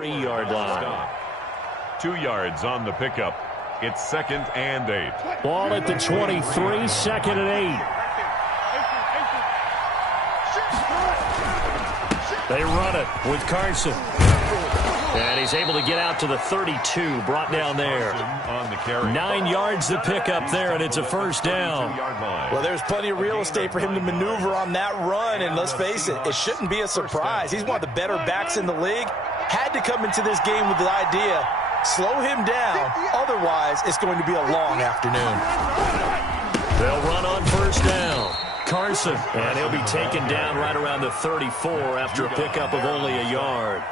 3-yard line. 2 yards on the pickup. It's 2nd and 8. Ball at the 23, 2nd and 8. They run it with Carson. And he's able to get out to the 32, brought down there. 9 yards to pick up there, and it's a first down. Well, there's plenty of real estate for him to maneuver on that run, and let's face it, it shouldn't be a surprise. He's one of the better backs in the league. Had to come into this game with the idea, slow him down, otherwise it's going to be a long afternoon. They'll run on first down. Carson, and he'll be taken down right around the 34 after a pickup of only a yard.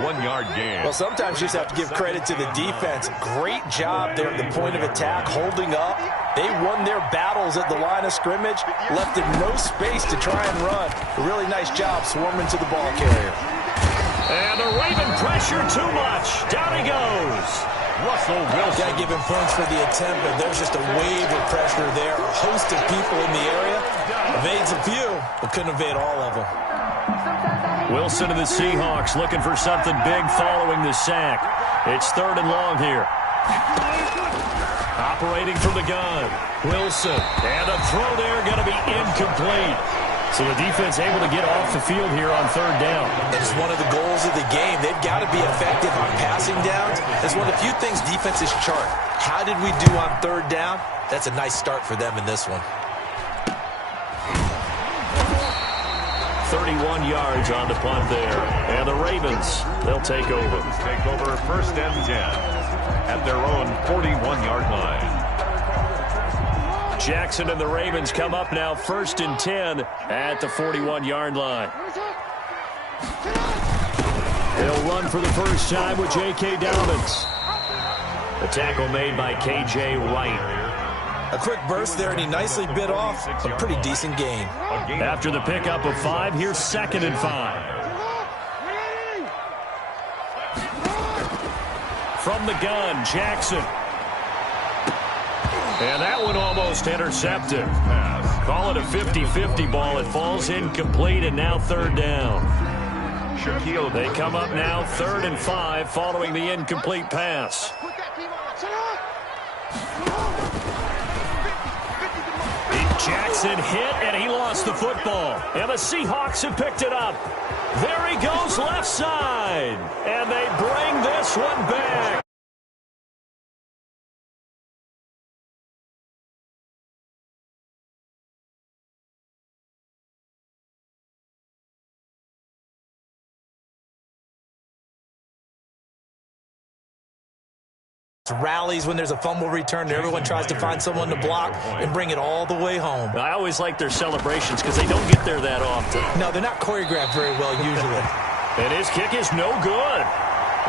1 yard gain. Well, sometimes you just have to give credit to the defense. Great job there at the point of attack, holding up. They won their battles at the line of scrimmage, left them no space to try and run. A really nice job swarming to the ball carrier. And the Raven pressure too much. Down he goes. Russell Wilson. Got to give him points for the attempt, but there's just a wave of pressure there. A host of people in the area. Evades a few, but couldn't evade all of them. Wilson and the Seahawks looking for something big following the sack. It's 3rd and long here. Operating from the gun. Wilson. And a throw there going to be incomplete. So the defense able to get off the field here on 3rd down. It's one of the goals of the game. They've got to be effective on passing downs. It's one of the few things defenses chart. How did we do on 3rd down? That's a nice start for them in this one. 31 yards on the punt there. And the Ravens, they'll take over. Take over 1st and 10 at their own 41-yard line. Jackson and the Ravens come up now 1st and 10 at the 41-yard line. They'll run for the first time with J.K. Dobbins. The tackle made by K.J. Wright. A quick burst there, and he nicely bit off a pretty decent gain. After the pickup of 5, here's 2nd and 5. From the gun, Jackson. And that one almost intercepted. Call it a 50-50 ball. It falls incomplete, and now 3rd down. They come up now 3rd and 5 following the incomplete pass. Jackson hit, and he lost the football. And the Seahawks have picked it up. There he goes left side. And they bring this one back. Rallies when there's a fumble return. Everyone tries to find someone to block and bring it all the way home. I always like their celebrations because they don't get there that often. No, they're not choreographed very well usually. And his kick is no good.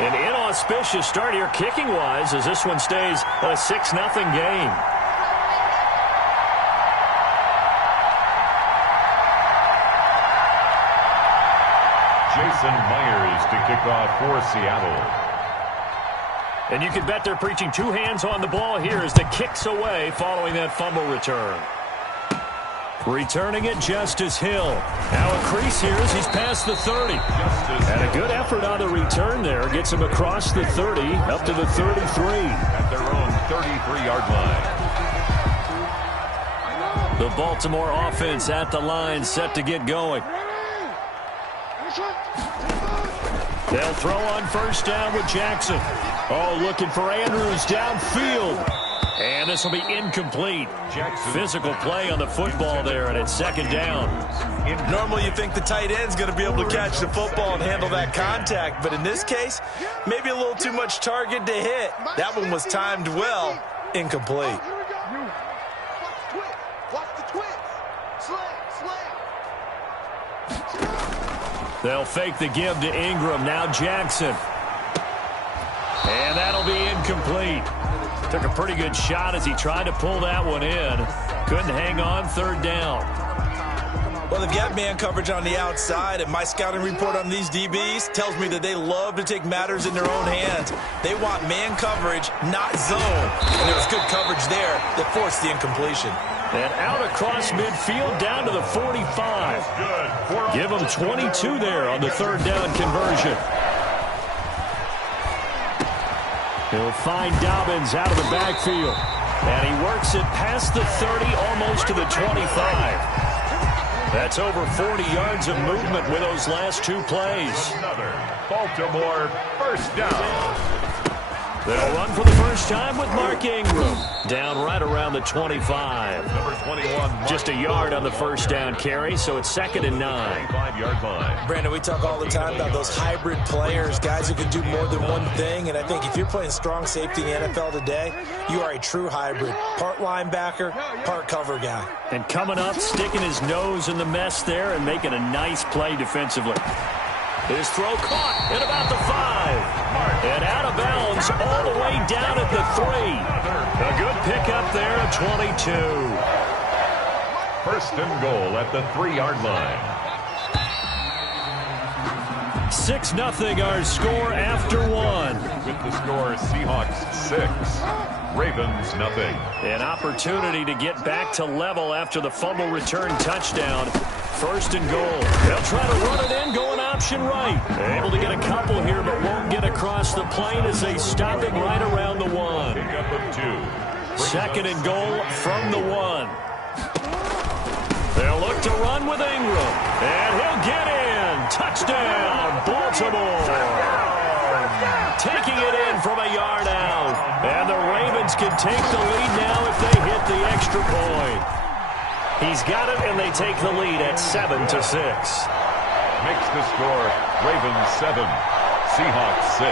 An inauspicious start here kicking-wise as this one stays a 6-0 game. Jason Myers to kick off for Seattle. And you can bet they're preaching 2 hands on the ball here as the kick's away following that fumble return. Returning it, Justice Hill. Now a crease here as he's past the 30. And a good effort on the return there. Gets him across the 30, up to the 33. At their own 33-yard line. The Baltimore offense at the line, set to get going. They'll throw on first down with Jackson. Oh, looking for Andrews downfield. And this will be incomplete. Physical play on the football there, and it's 2nd down. Normally you think the tight end's going to be able to catch the football and handle that contact, but in this case, maybe a little too much target to hit. That one was timed well. Incomplete. They'll fake the give to Ingram. Now Jackson. And that'll be incomplete. Took a pretty good shot as he tried to pull that one in. Couldn't hang on 3rd down. Well, they've got man coverage on the outside, and my scouting report on these DBs tells me that they love to take matters in their own hands. They want man coverage, not zone. And there was good coverage there that forced the incompletion. And out across midfield down to the 45. Give them 22 there on the 3rd down conversion. He'll find Dobbins out of the backfield. And he works it past the 30, almost to the 25. That's over 40 yards of movement with those last two plays. Another Baltimore first down. They'll run for the first time with Mark Ingram. Down right around the 25. Number 21. Just a yard on the first down carry, so it's 2nd and 9. 5-yard line. Brandon, we talk all the time about those hybrid players, guys who can do more than one thing. And I think if you're playing strong safety in the NFL today, you are a true hybrid. Part linebacker, part cover guy. And coming up, sticking his nose in the mess there and making a nice play defensively. His throw caught at about the 5. And out of bounds all the way down at the 3. A good pickup there at 22. First and goal at the 3-yard line. 6-0 our score after 1. With the score, Seahawks 6, Ravens 0. An opportunity to get back to level after the fumble return touchdown. First and goal. They'll try to run it in, going option right. Able to get a couple here, but won't get across the plane as they stop it right around the 1. Pickup of 2. 2nd and goal from the 1. They'll look to run with Ingram. And he'll get in. Touchdown, Baltimore. Taking it in from a yard out. And the Ravens can take the lead now if they hit the extra point. He's got it, and they take the lead at 7-6. Makes the score, Ravens 7, Seahawks 6.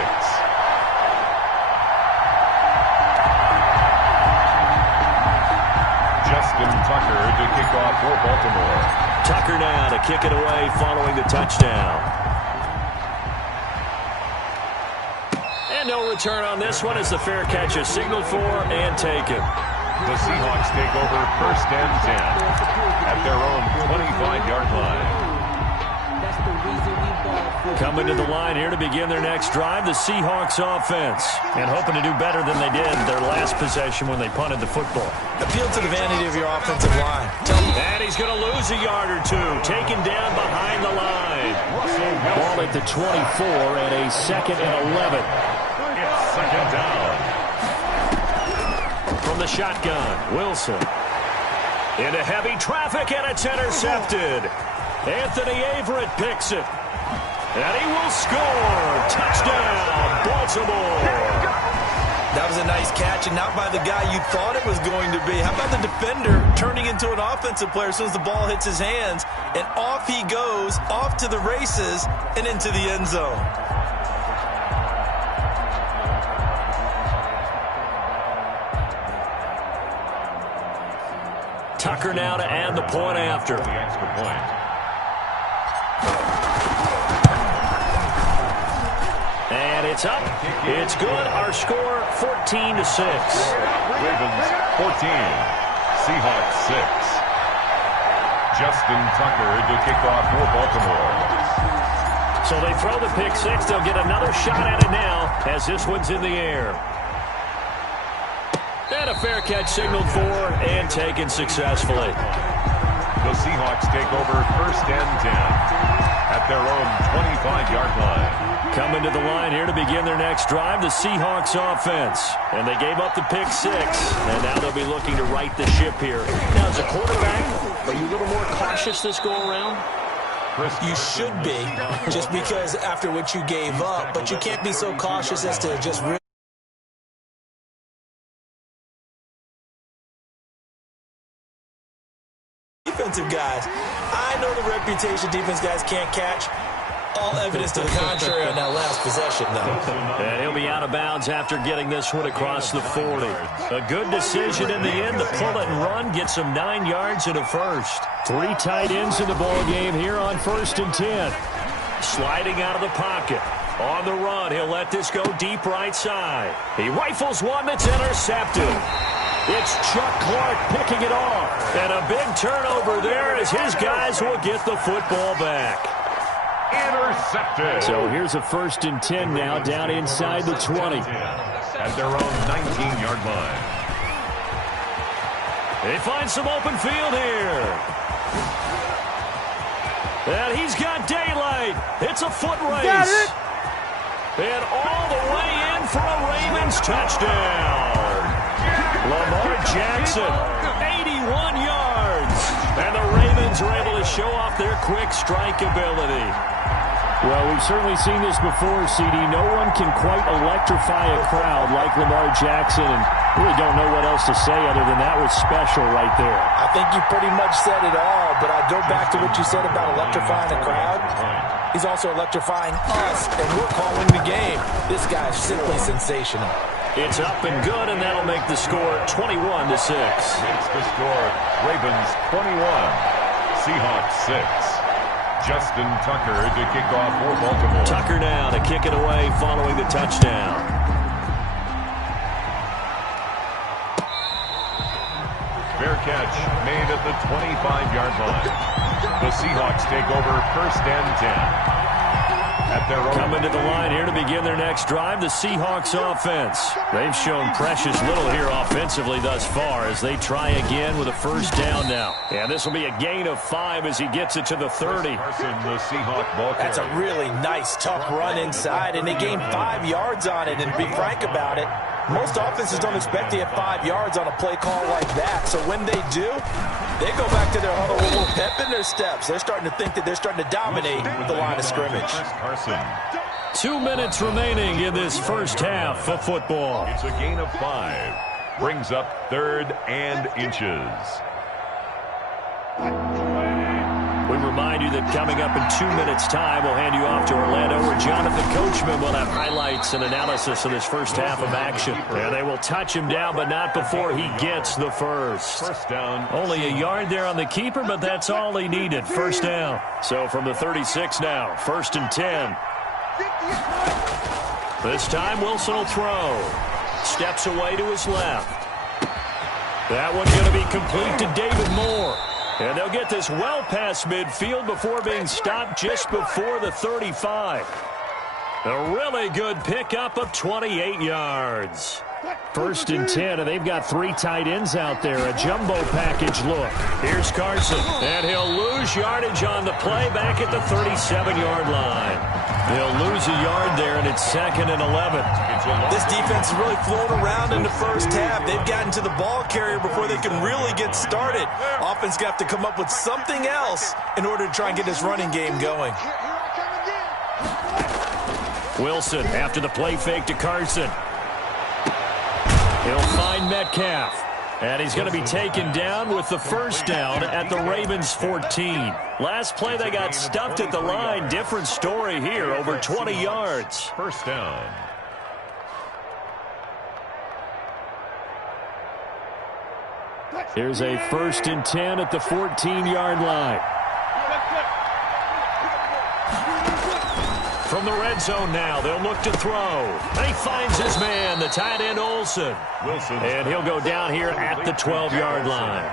Justin Tucker to kick off for Baltimore. Tucker now to kick it away following the touchdown. And no return on this one as the fair catch is signaled for and taken. The Seahawks take over first and 10 at their own 25-yard line. Coming to the line here to begin their next drive, the Seahawks offense. And hoping to do better than they did their last possession when they punted the football. Appeal to the vanity of your offensive line. And he's going to lose a yard or two. Taken down behind the line. Ball at the 24 and a 2nd and 11. It's 2nd down. From the shotgun, Wilson. Into heavy traffic, and it's intercepted. Anthony Averett picks it. And he will score. Touchdown, Baltimore. That was a nice catch, and not by the guy you thought it was going to be. How about the defender turning into an offensive player as soon as the ball hits his hands? And off he goes, off to the races, and into the end zone. Tucker now to add the point after. The extra point. And it's up. It's good. Our score, 14-6. Ravens 14, Seahawks 6. Justin Tucker to kick off for Baltimore. So they throw the pick 6. They'll get another shot at it now as this one's in the air. And a fair catch signaled for and taken successfully. The Seahawks take over first and 10 at their own 25-yard line. Coming to the line here to begin their next drive, the Seahawks offense. And they gave up the pick 6, and now they'll be looking to right the ship here. Now, as a quarterback, are you a little more cautious this go-around? You should be, just because after what you gave up, but you can't be so cautious as to just really defensive guys. I know the reputation defense guys can't catch. All evidence to the contrary on that last possession, though. And he'll be out of bounds after getting this one across the 40. A good decision in the end to pull it and run, get some 9 yards and a first. 3 tight ends in the ball game here on 1st and 10. Sliding out of the pocket. On the run, he'll let this go deep right side. He rifles one that's intercepted. It's Chuck Clark picking it off. And a big turnover there as his guys will get the football back. Intercepted. So here's a 1st and 10 now down inside the 20. At their own 19-yard line. They find some open field here. And he's got daylight. It's a foot race. Got it. And all the way in for a Ravens touchdown. Lamar Jackson, 81 yards. And the Ravens are able to show off their quick strike ability. Well, we've certainly seen this before, CD. No one can quite electrify a crowd like Lamar Jackson, and really don't know what else to say other than that was special right there. I think you pretty much said it all, but I go back to what you said about electrifying a crowd. He's also electrifying us, and we're calling the game. This guy's simply sensational. It's up and good, and that'll make the score 21-6. Makes the score Ravens 21, Seahawks 6. Justin Tucker to kick off for Baltimore. Tucker now to kick it away following the touchdown. Fair catch made at the 25-yard line. The Seahawks take over first and 10. At their own. Coming to the line here to begin their next drive, the Seahawks offense. They've shown precious little here offensively thus far as they try again with a first down now. And this will be a gain of 5 as he gets it to the 30. Carson, the Seahawk ball carrier. That's a really nice, tough run inside, and they gained 5 yards on it. And to be frank about it, most offenses don't expect to get 5 yards on a play call like that. So when they do, they go back to their huddle with a little pep in their steps. They're starting to think that they're starting to dominate the line of scrimmage. Carson. 2 minutes remaining in this first half of football. It's a gain of 5. Brings up 3rd and inches. We remind you that coming up in 2 minutes' time, we'll hand you off to Orlando, where Jonathan Coachman will have highlights and analysis of this first half of action. And they will touch him down, but not before he gets the first. First down. Only a yard there on the keeper, but that's all he needed. First down. So from the 36 now, 1st and 10. This time Wilson will throw. Steps away to his left. That one's going to be complete to David Moore. And they'll get this well past midfield before being stopped just before the 35. A really good pickup of 28 yards. 1st and 10, and they've got 3 tight ends out there. A jumbo package look. Here's Carson, and he'll lose yardage on the play back at the 37-yard line. They'll lose a yard there, and it's 2nd and 11. This defense is really flown around in the first half. They've gotten to the ball carrier before they can really get started. Offense going to have to come up with something else in order to try and get this running game going. Wilson after the play fake to Carson. He'll find Metcalf. And he's going to be taken down with the first down at the Ravens 14. Last play they got stuffed at the line. Different story here, over 20 yards. First down. Here's a 1st and 10 at the 14-yard line. From the red zone now, they'll look to throw. And he finds his man, the tight end Olsen. And he'll go down here at the 12-yard line.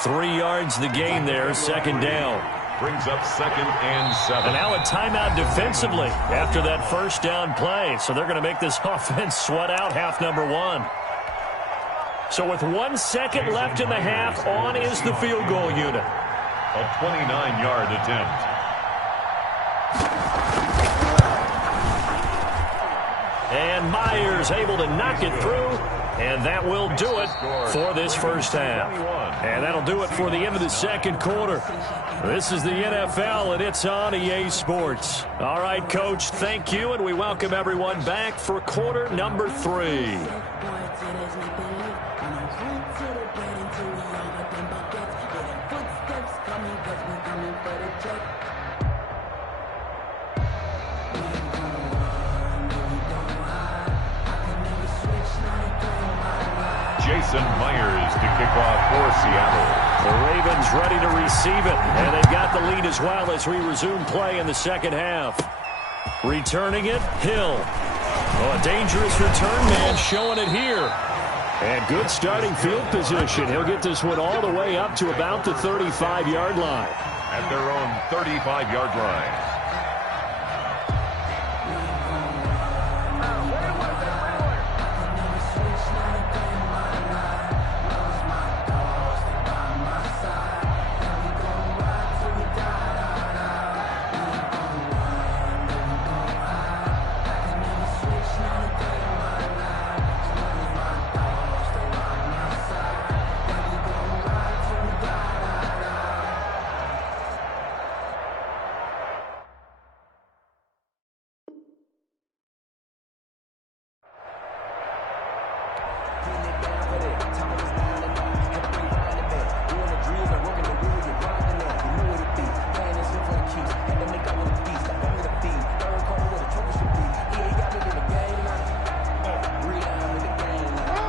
3 yards the gain there, 2nd down. Brings up 2nd and 7. And now a timeout defensively after that first down play. So they're going to make this offense sweat out half number 1. So with 1 second left in the half, on is the field goal unit. A 29-yard attempt. And Myers able to knock it through, and that will do it for this first half. And that'll do it for the end of the second quarter. This is the NFL, and it's on EA Sports. All right, Coach, thank you, and we welcome everyone back for quarter number 3. Jason Myers to kick off for Seattle. The Ravens ready to receive it, and they've got the lead as well as we resume play in the second half. Returning it, Hill. Oh, a dangerous return man showing it here. And good starting field position. He'll get this one all the way up to about the 35-yard line. At their own 35-yard line.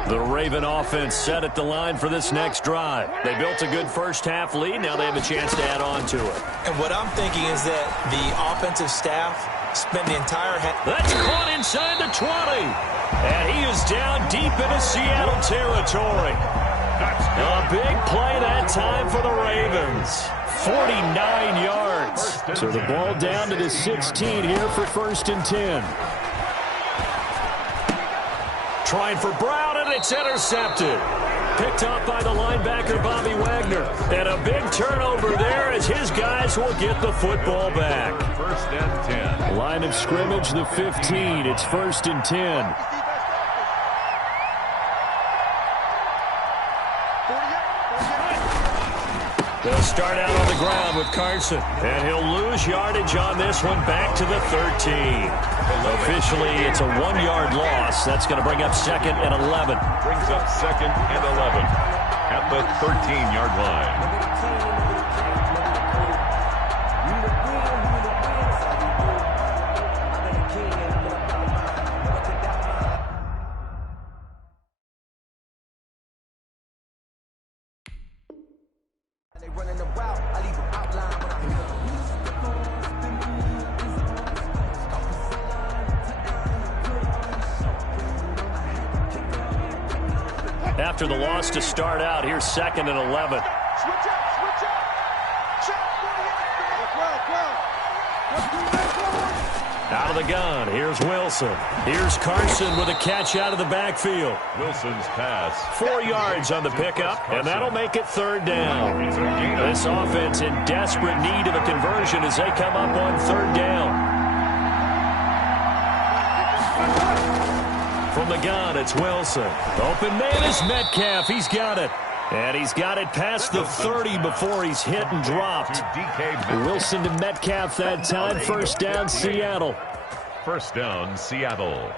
The Raven offense set at the line for this next drive. They built a good first-half lead. Now they have a chance to add on to it. And what I'm thinking is that the offensive staff spent the entire half. That's caught inside the 20. And he is down deep into Seattle territory. A big play that time for the Ravens. 49 yards. So the ball down to the 16 here for 1st and 10. Trying for Brown, and it's intercepted. Picked up by the linebacker, Bobby Wagner. And a big turnover there as his guys will get the football back. 1st and 10. Line of scrimmage, the 15. It's 1st and 10. They'll start out on the ground with Carson. And he'll lose yardage on this one back to the 13. Officially, it's a 1-yard loss. That's going to bring up 2nd and 11. Brings up 2nd and 11 at the 13-yard line. After the loss to start out, here's 2nd and 11. Out of the gun, here's Wilson. Here's Carson with a catch out of the backfield. Wilson's pass. 4 yards on the pickup, and that'll make it 3rd down. This offense in desperate need of a conversion as they come up on 3rd down. From the gun, it's Wilson. Open man is Metcalf. He's got it. And he's got it past the 30 before he's hit and dropped. Wilson to Metcalf that time. 1st down, Seattle. 1st down, Seattle.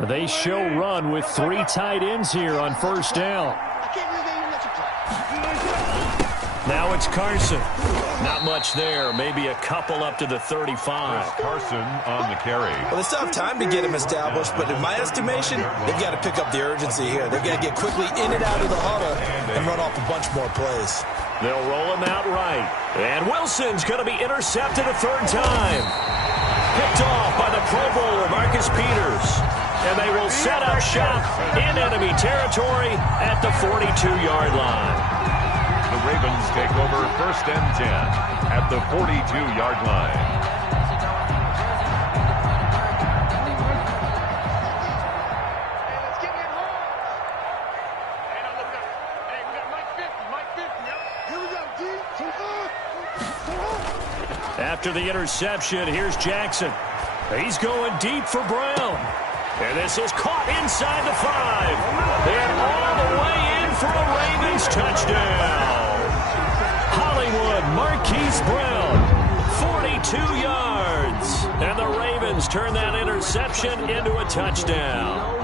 They show run with 3 tight ends here on 1st down. Now it's Carson. Not much there. Maybe a couple up to the 35. Carson on the carry. Well, they still have time to get him established, but in my estimation, they've got to pick up the urgency here. They've got to get quickly in and out of the huddle and run off a bunch more plays. They'll roll him out right. And Wilson's going to be intercepted a 3rd time. Picked off by the Pro Bowler, Marcus Peters. And they will set up shop in enemy territory at the 42-yard line. The Ravens take over 1st and 10 at the 42-yard line. After the interception, here's Jackson. He's going deep for Brown. And this is caught inside the 5. And all the way in for a Ravens touchdown. Hollywood Marquise Brown, 42 yards. And the Ravens turn that interception into a touchdown.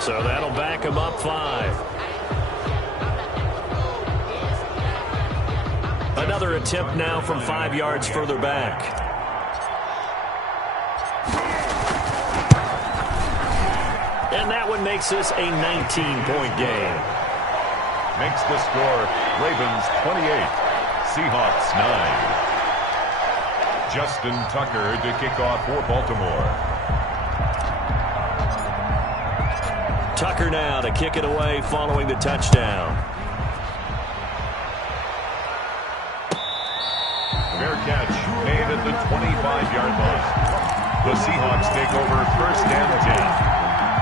So that'll back him up 5. Another attempt now from 5 yards further back. And that one makes this a 19-point game. Makes the score Ravens 28, Seahawks 9. Justin Tucker to kick off for Baltimore. Tucker now to kick it away following the touchdown. Fair catch made at the 25-yard line. The Seahawks take over 1st and 10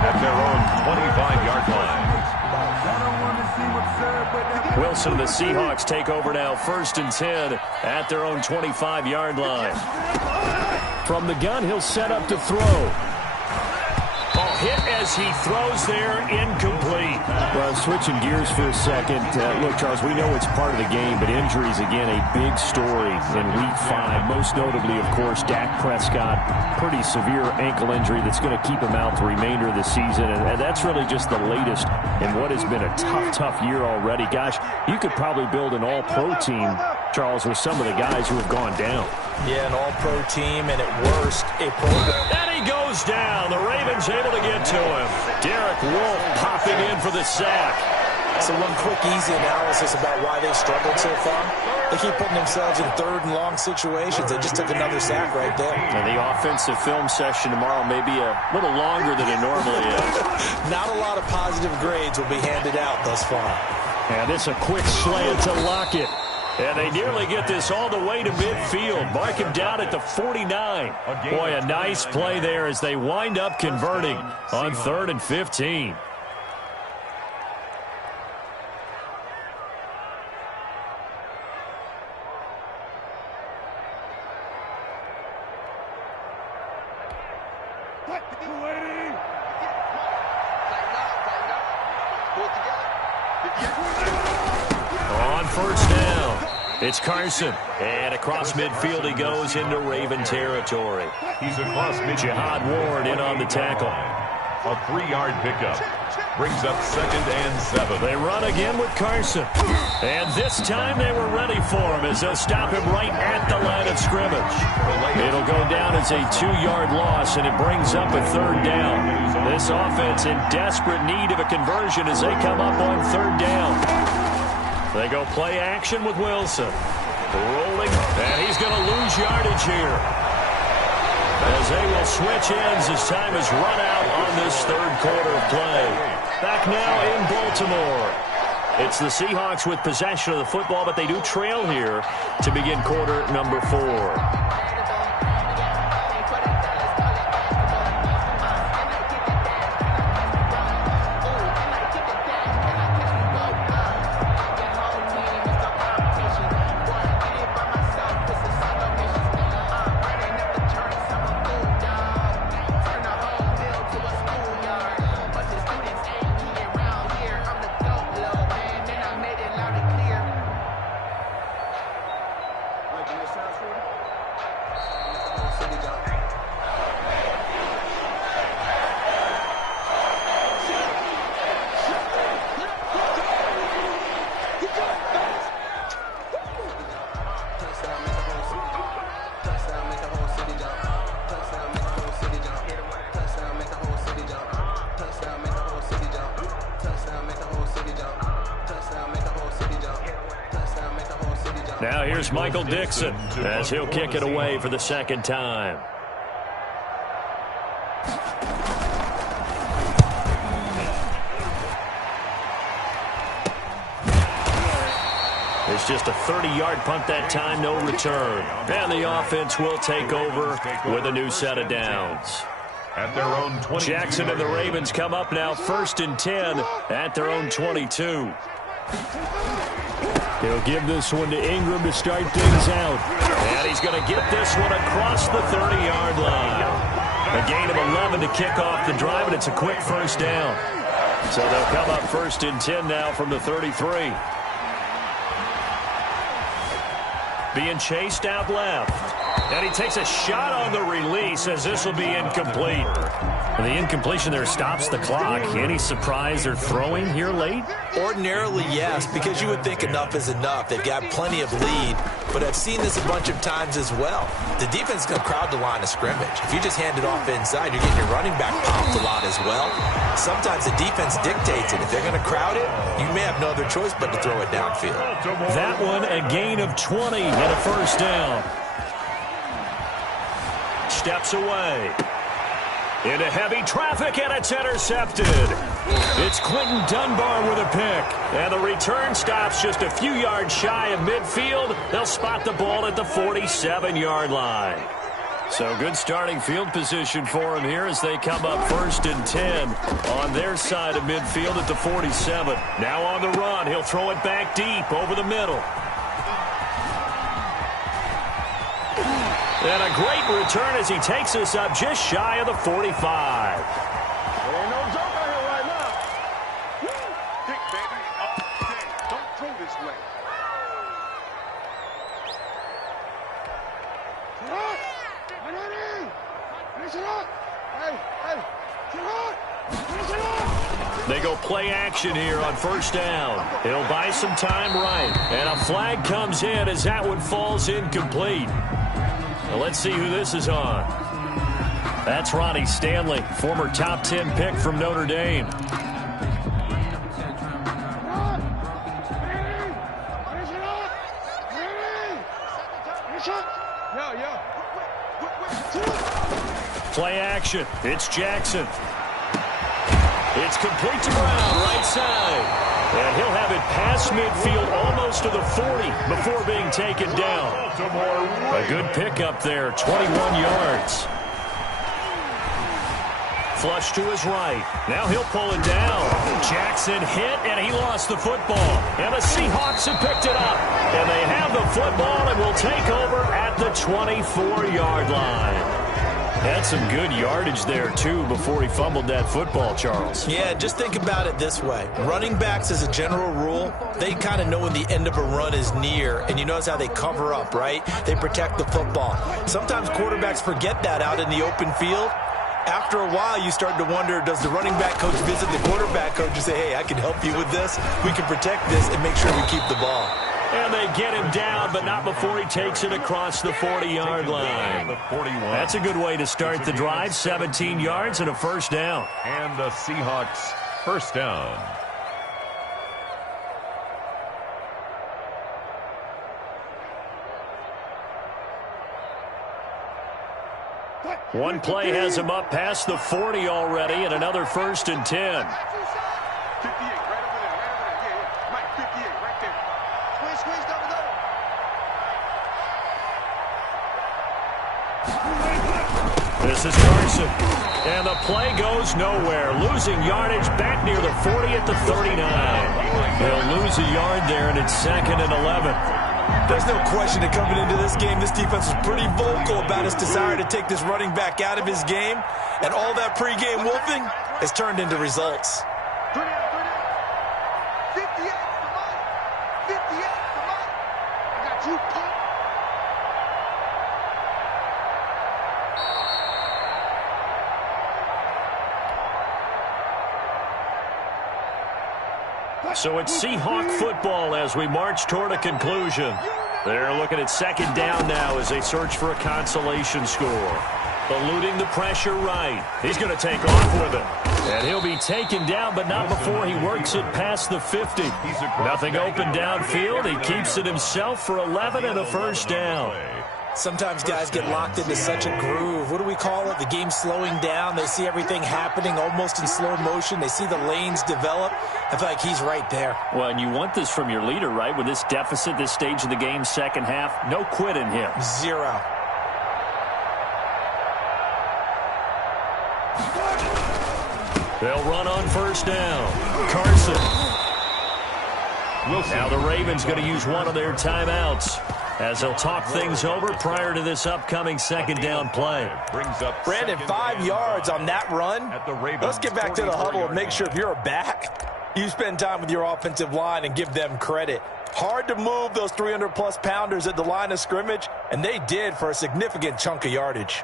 at their own 25-yard line. Wilson and the Seahawks take over now, 1st and 10 at their own 25-yard line. From the gun, he'll set up to throw. Hit as he throws there, incomplete. Well, switching gears for a second. Look, Charles, we know it's part of the game, but injuries, again, a big story in Week 5. Most notably, of course, Dak Prescott. Pretty severe ankle injury that's going to keep him out the remainder of the season, and that's really just the latest in what has been a tough year already. Gosh, you could probably build an all-pro team, Charles, with some of the guys who have gone down. Yeah, an all-pro team, and at worst, a pro. And he goes down. The Ravens able to get to him. Derek Wolfe popping in for the sack. So one quick, easy analysis about why they've struggled so far. They keep putting themselves in 3rd and long situations. They just took another sack right there. And the offensive film session tomorrow may be a little longer than it normally is. Not a lot of positive grades will be handed out thus far. And it's a quick slant to Lockett. And they nearly get this all the way to midfield. Mark him down at the 49. Boy, a nice play there as they wind up converting on 3rd and 15. On 1st down, it's Carson. And across midfield he goes into Raven territory. He's across midfield. Jihad Ward in on the tackle. A 3-yard pickup. Brings up 2nd and 7. They run again with Carson. And this time they were ready for him as they'll stop him right at the line of scrimmage. It'll go down as a 2-yard loss, and it brings up a 3rd down. This offense in desperate need of a conversion as they come up on 3rd down. They go play action with Wilson. Rolling, and he's going to lose yardage here. As they will switch ends as time is run out on this 3rd quarter of play. Back now in Baltimore. It's the Seahawks with possession of the football, but they do trail here to begin quarter number 4. Now here's Michael Dixon as he'll kick it away for the 2nd time. It's just a 30-yard punt that time, no return. And the offense will take over with a new set of downs. At their own 22. Jackson and the Ravens come up now 1st and 10 at their own 22. He'll give this one to Ingram to start things out. And he's going to get this one across the 30-yard line. A gain of 11 to kick off the drive, and it's a quick 1st down. So they'll come up 1st and 10 now from the 33. Being chased out left. And he takes a shot on the release as this will be incomplete. And the incompletion there stops the clock. Any surprise they're throwing here late? Ordinarily, yes, because you would think enough is enough. They've got plenty of lead, but I've seen this a bunch of times as well. The defense is going to crowd the line of scrimmage. If you just hand it off inside, you're getting your running back popped a lot as well. Sometimes the defense dictates it. If they're going to crowd it, you may have no other choice but to throw it downfield. That one, a gain of 20 and a 1st down. Steps away. Into heavy traffic, and it's intercepted. It's Quentin Dunbar with a pick. And the return stops just a few yards shy of midfield. They'll spot the ball at the 47-yard line. So good starting field position for him here as they come up 1st and 10 on their side of midfield at the 47. Now on the run. He'll throw it back deep over the middle. And a great return as he takes us up just shy of the 45. There ain't no joke out here right now. Pick, baby. Okay, don't throw this way. They go play action here on 1st down. He'll buy some time right. And a flag comes in as that one falls incomplete. Well, let's see who this is on. That's Ronnie Stanley, former top 10 pick from Notre Dame. Play action. It's Jackson. It's complete to Brown, right side. And he'll have it past midfield almost to the 40 before being taken down. A good pickup there, 21 yards. Flush to his right. Now he'll pull it down. Jackson hit, and he lost the football. And the Seahawks have picked it up. And they have the football and will take over at the 24-yard line. Had some good yardage there, too, before he fumbled that football, Charles. Yeah, just think about it this way. Running backs, as a general rule, they kind of know when the end of a run is near, and you notice how they cover up, right? They protect the football. Sometimes quarterbacks forget that out in the open field. After a while, you start to wonder, does the running back coach visit the quarterback coach and say, hey, I can help you with this, we can protect this, and make sure we keep the ball. And they get him down, but not before he takes it across the 40-yard line. That's a good way to start the drive. 17 yards and a 1st down. And the Seahawks 1st down. One play has him up past the 40 already, and another 1st and 10. 58, right over there, yeah. Mike, 58, right there. Squeeze, double. This is Carson. And the play goes nowhere. Losing yardage back near the 40 at the 39. They'll lose a yard there, and it's 2nd and 11. There's no question that coming into this game, this defense was pretty vocal about its desire to take this running back out of his game. And all that pregame wolfing has turned into results. 58 for Mike. 58 for Mike. I got you, Pop. So it's Seahawk football as we march toward a conclusion. They're looking at 2nd down now as they search for a consolation score. Eluding the pressure right. He's going to take off with it. And he'll be taken down, but not before he works it past the 50. Nothing open downfield. He keeps it himself for 11 and a 1st down. Sometimes guys get locked into such a groove. What do we call it? The game's slowing down. They see everything happening almost in slow motion. They see the lanes develop. I feel like he's right there. Well, and you want this from your leader, right? With this deficit, this stage of the game, 2nd half, no quit in him. 0. They'll run on 1st down. Carson. Now the Ravens going to use one of their timeouts as they'll talk things over prior to this upcoming 2nd down play. Brandon, 5 yards on that run. Let's get back to the huddle and make sure if you're a back, you spend time with your offensive line and give them credit. Hard to move those 300-plus pounders at the line of scrimmage, and they did for a significant chunk of yardage.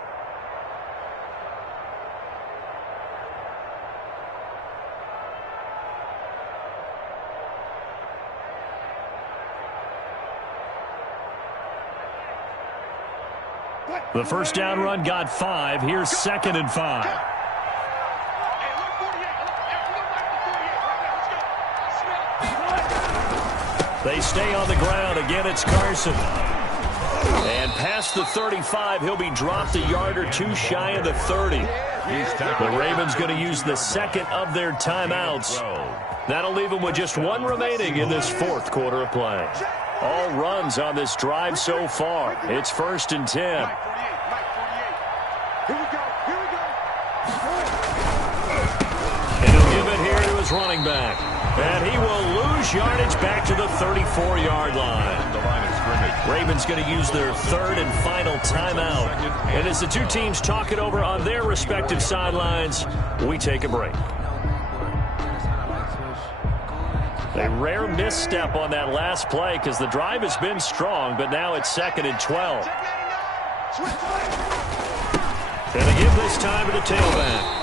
The 1st down run got 5. Here's 2nd and 5. They stay on the ground. Again, it's Carson. And past the 35, he'll be dropped a yard or two shy of the 30. The Ravens going to use the 2nd of their timeouts. That'll leave them with just one remaining in this 4th quarter of play. All runs on this drive so far. It's 1st and 10. his running back. And he will lose yardage back to the 34-yard line. The line of scrimmage. Ravens going to use their third and final timeout. And as the two teams talk it over on their respective sidelines, we take a break. A rare misstep on that last play because the drive has been strong, but now it's 2nd and 12. And they give this time to the tailback.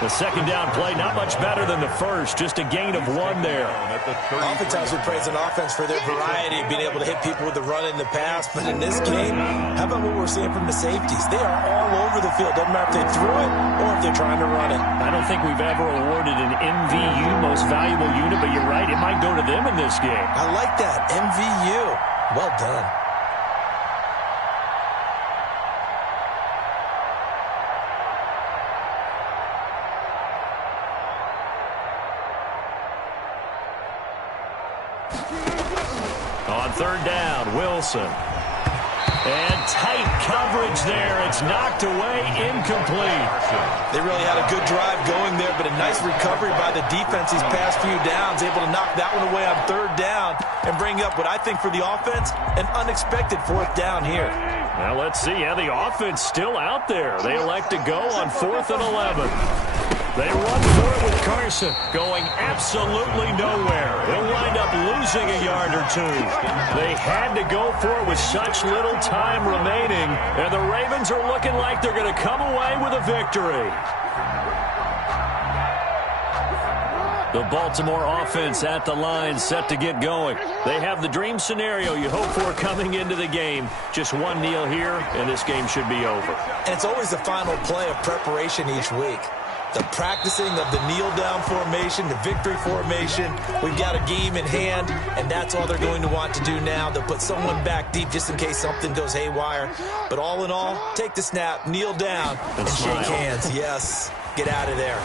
The second down play, not much better than the first, just a gain of 1 there. Oftentimes we praise an offense for their variety, being able to hit people with the run and the pass. But in this game, how about what we're seeing from the safeties? They are all over the field. Doesn't matter if they threw it or if they're trying to run it. I don't think we've ever awarded an MVU, most valuable unit, but you're right, it might go to them in this game. I like that, MVU. Well done. On third down, Wilson. And tight coverage there. It's knocked away, incomplete. They really had a good drive going there, but a nice recovery by the defense these past few downs, able to knock that one away on third down and bring up what I think for the offense, an unexpected 4th down here. Now let's see. Yeah, the offense still out there. They elect to go on 4th and 11. They run for it with Carson, going absolutely nowhere. He'll wind up losing a yard or 2. They had to go for it with such little time remaining, and the Ravens are looking like they're going to come away with a victory. The Baltimore offense at the line, set to get going. They have the dream scenario you hope for coming into the game. Just one kneel here, and this game should be over. And it's always the final play of preparation each week. The practicing of the kneel-down formation, the victory formation. We've got a game in hand, and that's all they're going to want to do now. They'll put someone back deep just in case something goes haywire. But all in all, take the snap, kneel down, and shake hands. Yes, get out of there.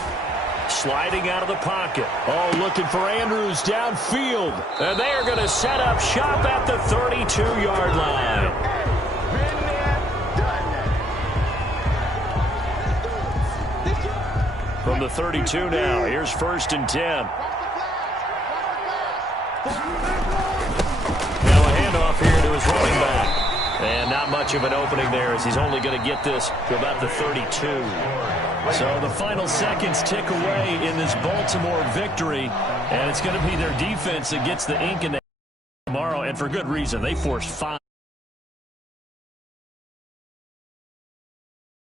Sliding out of the pocket. Oh, looking for Andrews downfield. And they are going to set up shop at the 32-yard line. From the 32 now, here's 1st and 10. Now a handoff here to his running back. And not much of an opening there as he's only going to get this to about the 32. So the final seconds tick away in this Baltimore victory. And it's going to be their defense that gets the ink in the tomorrow, and for good reason. They forced 5.